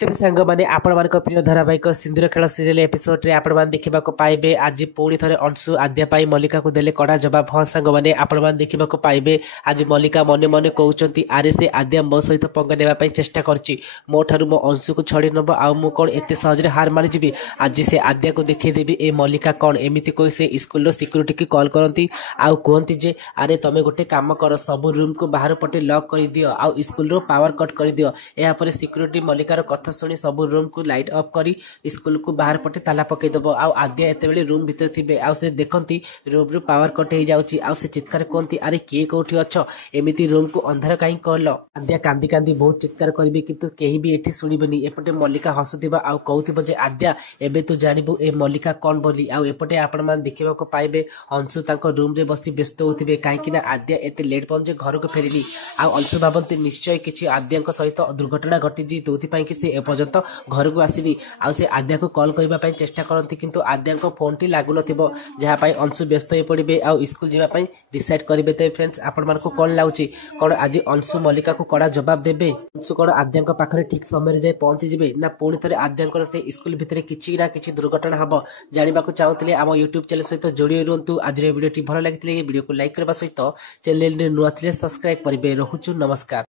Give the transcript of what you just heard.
ତେବେ ସାଙ୍ଗମାନେ ଆପଣମାନଙ୍କ ପ୍ରିୟ ଧାରାବାହିକ ସିନ୍ଦୁର ଖେଳ ସିରିଏଲ ଏପିସୋଡରେ ଆପଣମାନେ ଦେଖିବାକୁ ପାଇବେ ଆଜି ପୁଣି ଥରେ ଅଂଶୁ ଆଦ୍ୟା ପାଇଁ ମଲ୍ଲିକାକୁ ଦେଲେ କଡ଼ା ଜବାବ। ହଁ ସାଙ୍ଗମାନେ ଆପଣମାନେ ଦେଖିବାକୁ ପାଇବେ ଆଜି ମଲ୍ଲିକା ମନେ ମନେ କହୁଛନ୍ତି ଆରେ ସେ ଆଦ୍ୟା ମୋ ସହିତ ପଙ୍ଗା ନେବା ପାଇଁ ଚେଷ୍ଟା କରିଛି, ମୋ ଠାରୁ ମୋ ଅଂଶୁକୁ ଛଡେଇ ନେବ ଆଉ ମୁଁ କ'ଣ ଏତେ ସହଜରେ ହାର ମାନିଯିବି। ଆଜି ସେ ଆଦ୍ୟାକୁ ଦେଖେଇଦେବି ଏ ମଲ୍ଲିକା କ'ଣ। ଏମିତି କହି ସେ ସ୍କୁଲର ସିକ୍ୟୁରିଟିକି କଲ୍ କରନ୍ତି ଆଉ କୁହନ୍ତି ଯେ ଆରେ ତମେ ଗୋଟେ କାମ କର, ସବୁ ରୁମ୍କୁ ବାହାର ପଟେ ଲକ୍ କରିଦିଅ ଆଉ ସ୍କୁଲର ପାୱାର କଟ୍ କରିଦିଅ। ଏହାପରେ ସିକ୍ୟୁରିଟି ମଲ୍ଲିକାର କଥା ଶୁଣି ସବୁ ରୁମ୍ को लाइट ऑफ करी स्कूल को बाहर पटे ताला पकईदेव। आद्या एतेबेले रूम भितर थिबे आ से देखती रूम रु पावर कट हो जाउची आ से चित्कार कहती अरे किए कोठी अछ एमिति रूम को अंधार कहीं कहल। आद्या कांदी कांदी बहुत चित्कार करी किंतु केही भी एठी सुनिबेनी। एपटे मल्लिका हसुथिबा आ कहूथिबो जे आद्या एबे तू जानिबु ए मल्लिका कौन बोली। आ एपटे आपण मान देखिबाको पाइबे अंशु तांको रूम रे बसी व्यस्त होथिबे काहेकि ना आद्या एते लेट पहुंचे घर को फेरिनी। आ अंशु भाबंती निश्चय किछि आद्यांको सहित दुर्घटना घटिजी जोथि पई कि से एपर्यंत घर को आसीनी। आ से आद्या को कॉल करबा पई चेष्टा करंती किंतु आद्या को फोन टी लागु नथिबो जहा पई अंशु व्यस्त होई पड़िबे आ स्कूल जेबा पई डिसाइड करिबे। ते फ्रेंड्स आपण मान को कोन लाउची कोन आज अंशु मल्लिका को कड़ा जवाब देबे, अंशु कोन आद्या को पाखरे ठीक समय रे जाय पहुंची जिबे ना पुणी थरे आद्या को से स्कूल भितरे किछि ना किछि दुर्घटना हबो। जानिबा को चाहूतले आम यूट्यूब चैनल सहित जोड़ी रहंतु। आज रे वीडियो टी भलो लागितले ए वीडियो को लाइक करबा सहित चैनल रे नुआ थिले सब्सक्राइब करिबे। रहूछु नमस्कार।